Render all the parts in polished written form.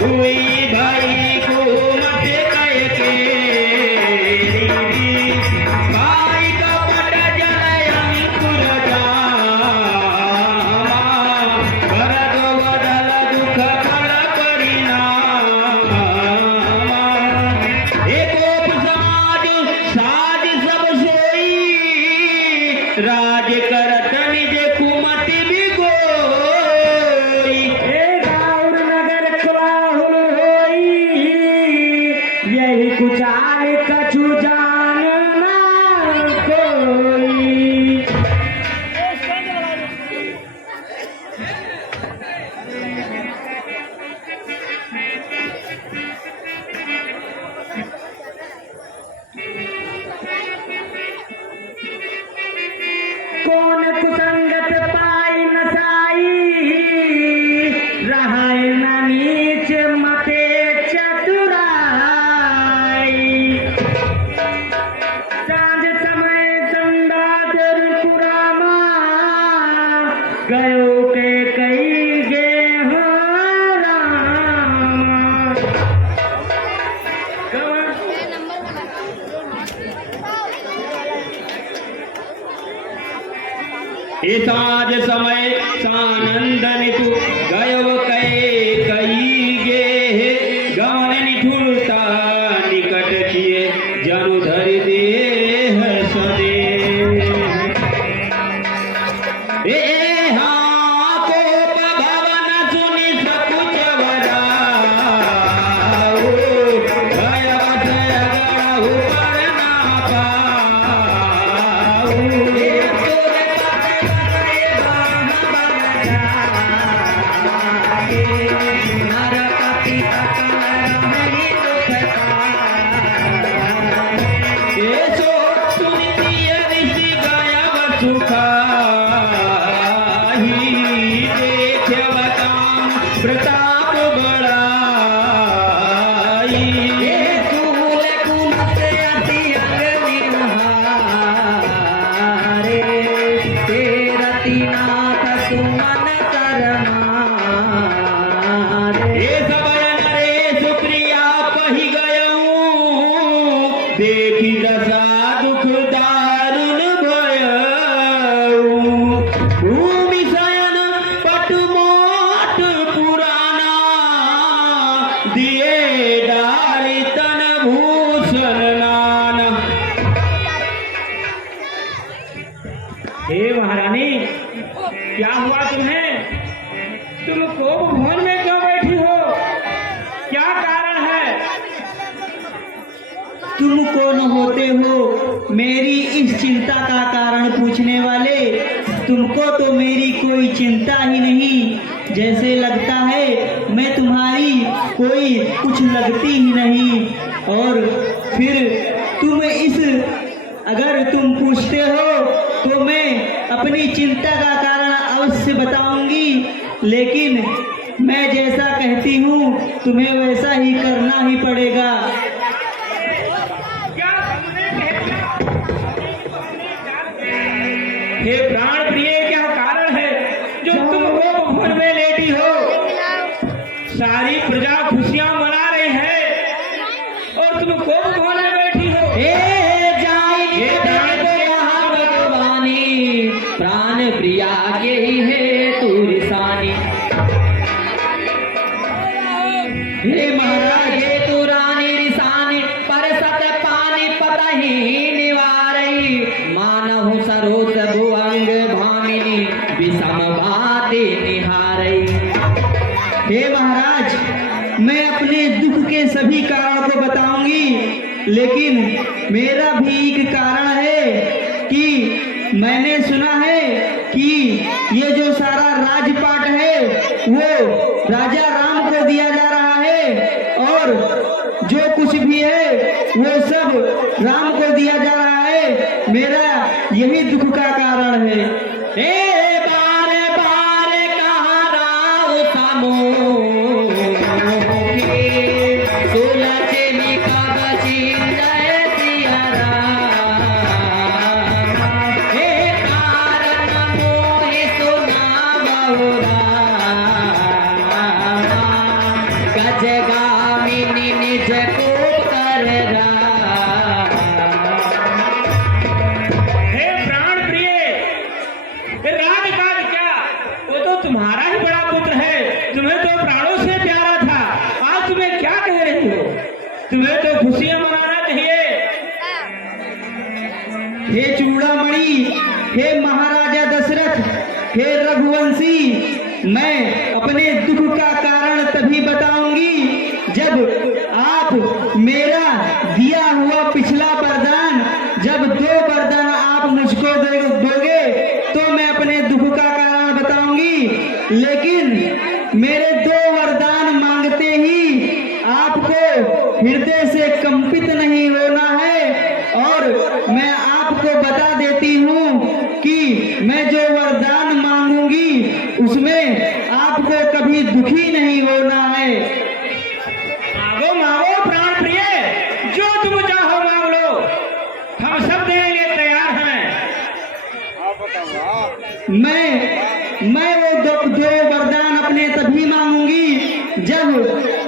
हुई भाई को मत कह के भाई का पट जलय अंकुर जामा भरत बदल दुख फल परिणामा एकोप समाज साज सब सोई राज करत निज कुमत बिगोई गौर नगर कुलाहुल होई यही कुचाल कछु जान ना कोई। कौन कुसंगत पाई नसाई रहाय न नीच मते चतुराई। सांझ समय संदादर पुरामा गयो के कई गे हो रामा। हे साज समय सानंदन तु गयव कई गे गमन निठुरता निकट किए जनु धरि देह सदे ए हाँ कोप भवन सुनि सकुच वराऊ गयव जगड़हु पर ना पाऊ ऐसो सुनितिय ऋषि गायब सुखाही देखव काम प्रताप बड़ाई कूल कुमत अति अंग निहारे तेरति नाथ सुमन करमारे। ए सबय नरेश प्रिया कही गयऊं देखी दशा दुख दारुण भयऊं भूमि शयन पटमोट पुराना दिए डाली तन भूषण नाना। हे महारानी क्या हुआ तुम्हें? तुम कोप भवन में क्यों बैठी हो? क्या कारण है? तुम कौन होते हो मेरी इस चिंता का कारण पूछने वाले? तुमको तो मेरी कोई चिंता ही नहीं, जैसे लगता है मैं तुम्हारी कोई कुछ लगती ही नहीं। और फिर तुम अगर तुम पूछते हो तो मैं अपनी चिंता का कारण अवश्य बताऊंगी, लेकिन मैं जैसा कहती हूँ तुम्हें वैसा ही करना ही पड़ेगा। हे प्राण प्रिय, क्या कारण है जो तुम कोप भवन में लेटी हो? सारी प्रजा खुशियां मना रहे हैं और तुम कोप भवन में बैठी हो। प्राण प्रिया के ही है तू रिसानी। हे महाराज ये तू रानी रिसानी पर सत पानी पता ही निवारई मानहु सरोस भुअंग भामिनी विषम बाते निहारई। हे महाराज मैं अपने दुख के सभी कारणों को बताऊंगी, लेकिन मेरा भी एक कारण है कि मैंने सुना है कि ये जो सारा राजपाट है वो राजा राम को दिया जा रहा है और जो कुछ भी है वो सब राम को दिया जा रहा है। मेरा यही दुख का कारण है। हे बारे बारे कहा राव सामो सुलचे निका बची जय सिया राम। हे कारण मोहि सुना बहुरा राजगामिनी निज को कर हे प्राण प्रिय, राजकाज क्या, वो तो तुम्हारा ही बड़ा पुत्र है, तुम्हें तो प्राणों से प्यारा था, आज तुम्हें क्या कह रही हो? तुम्हें तो खुशियां मनाना चाहिए। हे चूड़ामणि, हे महाराजा दशरथ, हे रघुवंशी, मैं अपने दुख का कारण तभी बताऊंगी जब आप मेरा दिया हुआ पिछला वरदान, जब 2 वरदान आप मुझको दोगे तो मैं अपने दुख का कारण बताऊंगी। लेकिन मेरे 2 वरदान मांगते ही आपको हृदय से कंपित नहीं होना है, और मैं आपको बता देती हूँ कि मैं जो वरदान मांगूंगी उसमें आपको कभी दुखी नहीं होना है। मांगो मांगो प्राण प्रिय, जो तुम चाहो मांग लो, हम सब देने के लिए तैयार हैं। मैं वो 2 वरदान अपने तभी मांगूंगी जब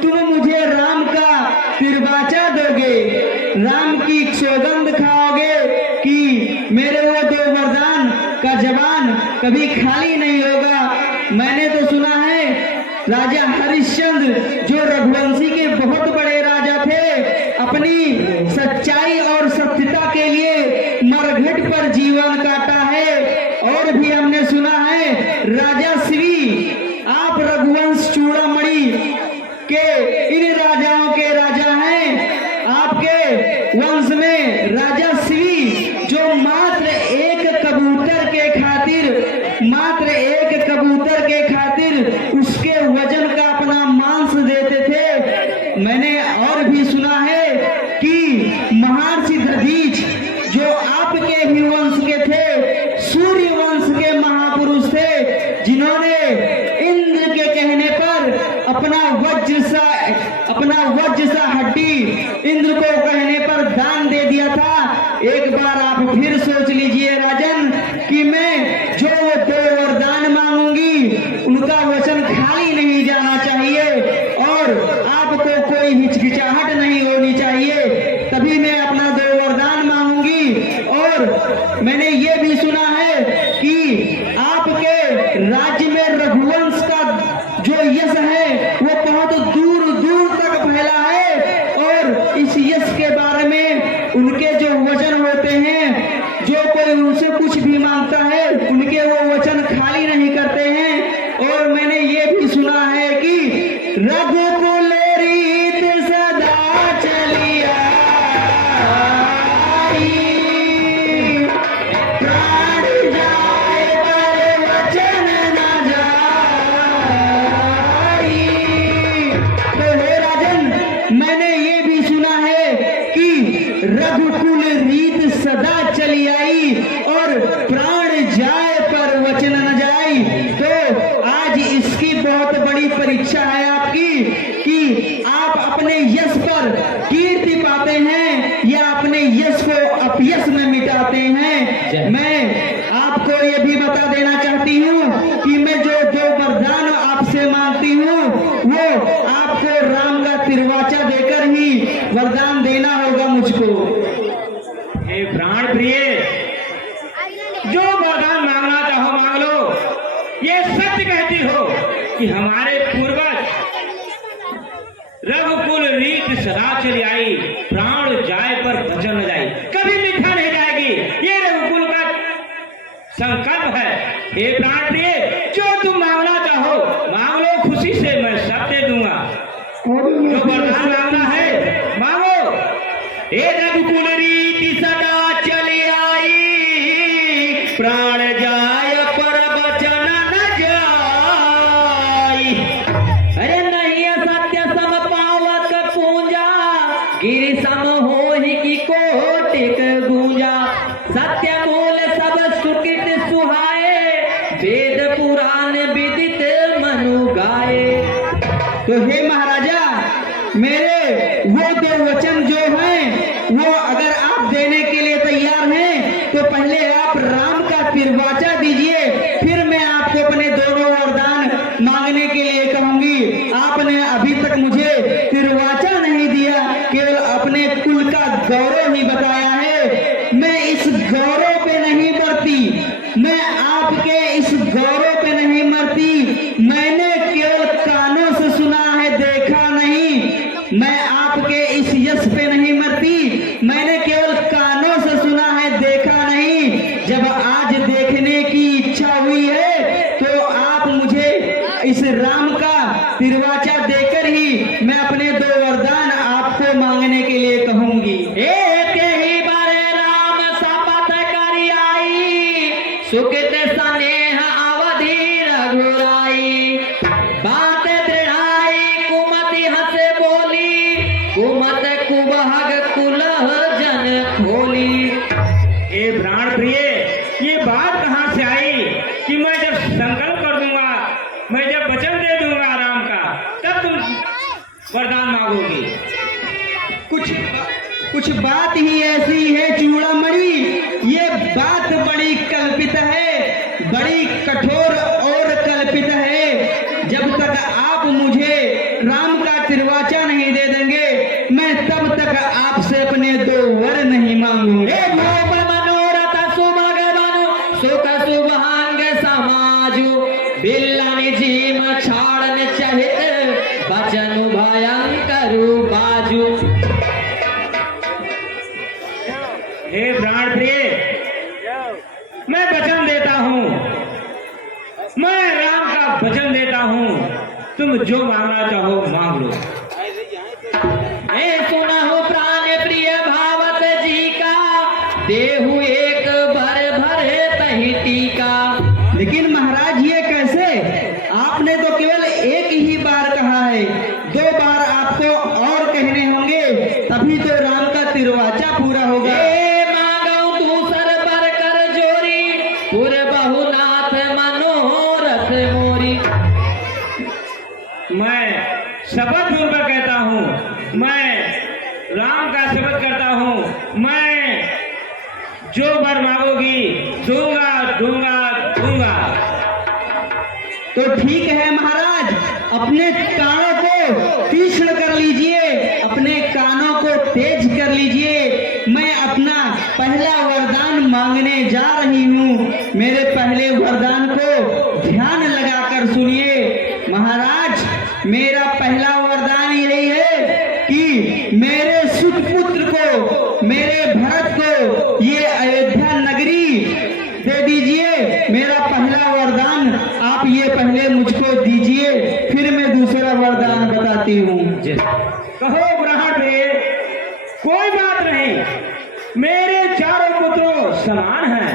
तुम मुझे राम का तिरबाचा दोगे, राम की सौगंध खाओगे कि मेरे वो 2 वरदान का जबान कभी खाली नहीं होगा। मैंने तो सुना है राजा हरिश्चंद्र जो रघुवंशी के बहुत बड़े राजा थे, अपनी सच्चाई और सत्यता के लिए मरघट पर जीवन काटा है। और भी हमने सुना है राजा श्री, आप रघुवंश चूड़ामणि के इन राजाओं के राजा हैं। आपके वंश में राजा श्री जो मात्र एक कबूतर के खातिर उसके वजन का अपना मांस देते थे। मैंने और भी सुना है कि महर्षि दधीच जो आपके ही वंश के थे, सूर्य वंश के महापुरुष थे, जिन्होंने इंद्र के कहने पर अपना वज्र सा हड्डी इंद्र को कहने पर दान दे दिया था। एक बार आप फिर सोच लीजिए राजन कि मैं जो 2 वरदान मांगूंगी उनका वचन खाली नहीं जाना चाहिए और आपको कोई हिचकिचाहट नहीं होनी चाहिए, तभी मैं अपना 2 वरदान मांगूंगी। और मैंने ये भी सुना है कि आपके राज्य में रघुवंश का जो यश है वो बहुत दूर दूर तक फैला है, और इस यश के बारे में उनके जो वचन होते हैं, जो कोई उनसे कुछ भी मांगता है उनके वो वचन खाली नहीं करते हैं। और मैंने ये भी सुना है कि रघुकुल रीत सदा चली आई, प्राण जाए पर वचन न जाई। तो हे राजन, मैंने ये भी सुना है कि रघुकुल रीत सदा चली आई और प्राण जाए पर वचन न जाई। तो आज इसकी बहुत बड़ी परीक्षा है आपकी कि आप अपने यश पर कीर्ति पाते हैं या अपने यश को अपयश में मिटाते हैं। मैं आपको ये भी बता देना चाहती हूँ कि मैं जो 2 वरदान आपसे मांगती हूँ वो आपको राम का तिरवाचा देकर ही वरदान देना होगा मुझको। हे प्राण प्रिय, जो वरदान मांगना चाहो मांग लो। ये सत्य कहती हो कि हमारे पूर्वज रघुकुल रीत सदा चली आई, प्राण जाए पर वचन न जाए, कभी मिठा नहीं जाएगी, ये रघुकुल का संकल्प है। हे प्राण प्रिय, जो तुम मांगना चाहो मांग लो, खुशी से मैं सब दे दूंगा। जो वरदान मांगना है मांगो। हे रघुकुल रीति सदा चली आई, प्राण जाय पर वचन न जाई। अरे नहीं सत्य सम पावक पूंजा, गिरि सम होहि की कोटिक गूंजा। सत्य मूल सब सुकृत सुहाए, वेद पुराण विदित मनु गाए। तो हे महाराजा, मेरे वो 2 वचन जो हैं वो अगर आप देने के लिए तैयार हैं तो पहले आप राम का तिरवाचा दीजिए, फिर मैं आपको अपने दोनों वरदान मांगने के लिए कहूंगी। आपने अभी तक मुझे गौरव ही बताया है। मैं इस गौरव पे नहीं मरती, मैं आपके इस गौरव पे नहीं मरती। मैंने केवल कानों से सुना है, देखा नहीं। मैं आपके इस यश पे नहीं मरती, मैंने केवल कानों से सुना है, देखा नहीं। जब आज देखने की इच्छा हुई है तो आप मुझे इस राम का तिरवाचा देकर ही मैं अपने 2 वरदान आपको मांगने के लिए कहूंगी। एक ही बार राम शपथ करी आई, सुखित स्नेह अवधि रघुराई। बात दृढ़ाई कुमति हंस बोली, कुमत कुबहग कुलह जन खोली। हे प्राण प्रिय, ये बात कहाँ से आई कि मैं जब संकल्प कर दूंगा, मैं जब वचन दे दूंगा राम का, तब तुम वरदान मांगोगी। कुछ बात ही ऐसी है चूड़ामणि, ये बात बड़ी कल्पित है, बड़ी कठोर और कल्पित है। जब तक आप मुझे राम का तिरवाचा नहीं दे देंगे, मैं तब तक आपसे अपने 2 वर नहीं मांगूंगा। भूप मनोरथ सुभग बनु, सुख शुभांग समाजु। बिल्लन जीम छाड़न चहित, बचनु भयंकरु बाजू। हे प्राण प्रिय, मैं वचन देता हूँ, मैं राम का वचन देता हूँ, तुम जो मांगना चाहो मांग लो। हे सुनहु प्राण प्रिय भावत जी का, देहु एक भर भर तहि टीका। लेकिन महाराज ये कैसे? आपने तो केवल एक ही बार कहा है, 2 बार आपको और कहने होंगे, तभी तो राम का तिरवाचा पूरा होगा। मांगऊ दूसर पर कर जोरी, पुर बहुनाथ मनोरथ मोरी। मैं शपथ पूर्वक कहता हूँ, मैं राम का शपथ करता हूँ, मैं जो वर मांगोगी दूंगा दूंगा दूंगा। तो ठीक है महाराज, अपने कानों को तीक्ष्ण कर लीजिए, अपने कानों को तेज कर लीजिए। मैं अपना पहला वरदान मांगने जा रही हूँ। मेरे पहले वरदान को ध्यान लगाकर सुनिए। महाराज, मेरा पहला वरदान यही है कि मेरे सुतपुत्र को, मेरे भरत को ये अयोध्या नगरी दे दीजिए। मेरा पहला वरदान आप ये पहले मुझको दीजिए, फिर मैं दूसरा वरदान बताती हूँ। कहो ब्राह्मण प्रिय, कोई बात नहीं, मेरे चारों पुत्रों समान हैं,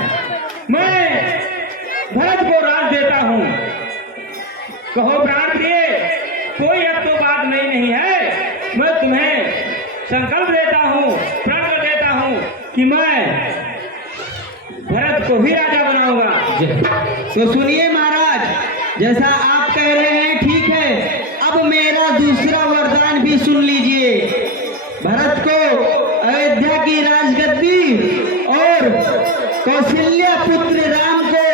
मैं भरत को राज देता हूँ। कहो ब्राह्मण प्रिय, कोई अब तो बात नहीं है, मैं तुम्हें संकल्प देता हूँ, प्रण कर देता हूँ कि मैं भरत को भी राजा बनाऊंगा। तो सुनिए महाराज, जैसा आप कह रहे हैं ठीक है, अब मेरा दूसरा वरदान भी सुन लीजिए। भरत को अयोध्या की राजगद्दी और कौशल्या पुत्र राम को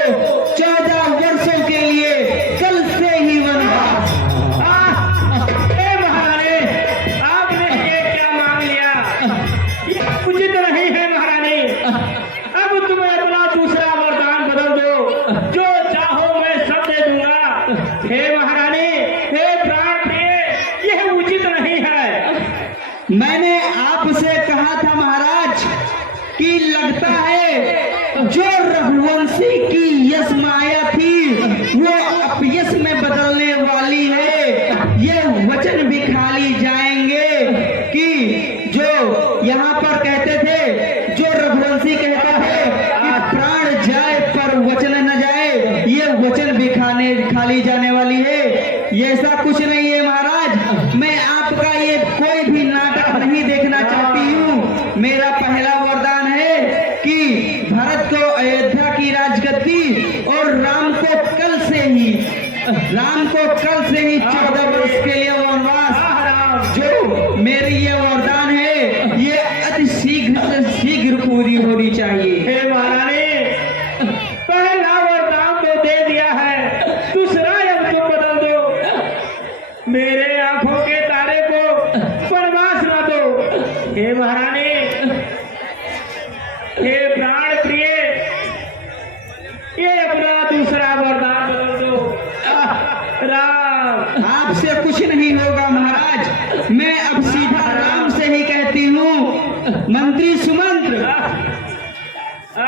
14 वर्षों के लिए कल से ही वनवास। महारानी, आपने ये क्या मांग लिया? ये उचित नहीं है महारानी। अब तुम्हें अपना दूसरा वरदान बदल दो, जो चाहो मैं सब दे दूंगा। हे महारानी, हे प्राण प्रिय, यह उचित नहीं है। मैंने आपसे कहा था महाराज कि लगता है जो रघुवंशी की यश माया थी वो अपयश में बदलने वाली है। ये वचन भी खाली जाएंगे कि जो यहाँ पर कहते थे, जो रघुवंशी कहता है कि प्राण जाए पर वचन न जाए, ये वचन भी खाली जाने वाली है। ये ऐसा कुछ नहीं है महाराज, मैं आपका ये कोई भी नाटक नहीं देखना चाहती हूँ। मेरा पहला वरदान है कि भरत को अयोध्या की राजगद्दी और राम को कल से ही 14 वर्ष के लिए वनवास। जो मेरी ये वरदान है ये अति शीघ्र से शीघ्र पूरी होनी चाहिए। हे महारानी, पहला वरदान तो दे दिया है, दूसरा अब तुम बदल दो। मेरे आंखों के तारे को वनवास न दो। हे महारानी, मुझसे कुछ नहीं होगा महाराज। मैं अब सीधा राम से ही कहती हूँ, मंत्री सुमंत्र,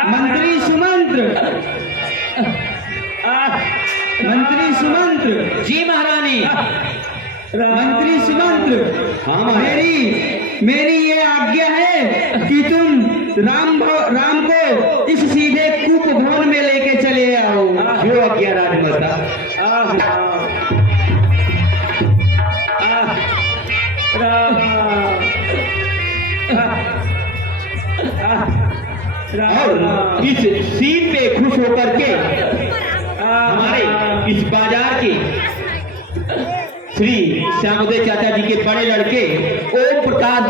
मंत्री सुमंत्र, मंत्री सुमंत्र, जी महारानी। मंत्री सुमंत्र, हाँ मेरी ये आज्ञा है कि तुम राम को इस सीधे कूप भवन में लेके चले आओ। जो आज्ञा राजमाता। और इस सीट पे खुश होकर के हमारे इस बाजार के श्री श्यामोदय चाचा जी के बड़े लड़के ओम प्रकाश